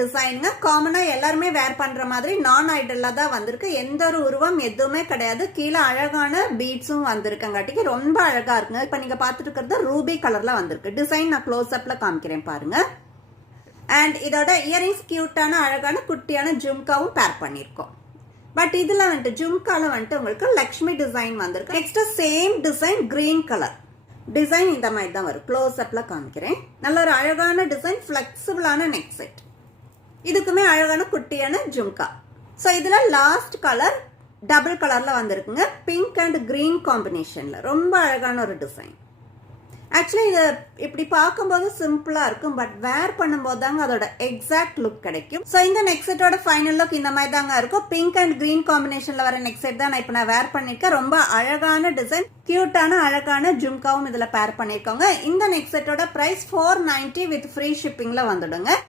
டிசைனுங்க. காமனா எல்லாருமே வேர் பண்ற மாதிரி நான் ஐடல்ல தான் வந்திருக்கு. எந்த ஒரு உருவம் எதுவுமே கிடையாது. கீழே அழகான பீட்ஸும் வந்திருக்கங்காட்டிக்கு ரொம்ப அழகா இருக்குங்க. இப்ப நீங்க பாத்துட்டு இருக்கிறது ரூபி கலர்ல வந்திருக்கு. டிசைன் நான் க்ளோஸ் அப்ல காமிக்கிறேன் பாருங்க. அண்ட் இதோட இயரிங்ஸ் கியூட்டான அழகான குட்டியான ஜும்காவும் பேர் பண்ணிருக்கோம். பட் இதுல வந்துட்டு ஜும்கால வந்துட்டு உங்களுக்கு லக்ஷ்மி டிசைன் வந்திருக்கு. Next same design green colour design இந்த மாதிரி தான் வரும். க்ளோஸ் அப்ல காமிக்கிறேன். நல்ல ஒரு அழகான டிசைன், பிளெக்சிபிளான நெக் செட். இதுக்குமே அழகான குட்டியான ஜும்கா. ஸோ இதுல லாஸ்ட் கலர் டபுள் கலர்ல வந்திருக்குங்க. பிங்க் அண்ட் கிரீன் காம்பினேஷன்ல ரொம்ப அழகான ஒரு டிசைன். ஆக்சுவலி இது இப்படி பார்க்கும்போது சிம்பிளா இருக்கும், பட் வேர் பண்ணும்போது தாங்க அதோட எக்ஸாக்ட் லுக் கிடைக்கும். ஸோ இந்த நெக் செட்டோட ஃபைனல் லுக் இந்த மாதிரி தாங்க இருக்கும். பிங்க் அண்ட் கிரீன் காம்பினேஷன்ல வர நெக் செட் தான் நான் இப்போ வேர் பண்ணிருக்கேன். ரொம்ப அழகான டிசைன், கியூட்டான அழகான ஜும்காவும் இதுல பேர் பண்ணிருக்கோங்க. இந்த நெக் செட்டோட பிரைஸ் $490 வித் ஃப்ரீ ஷிப்பிங்ல வந்துடுங்க.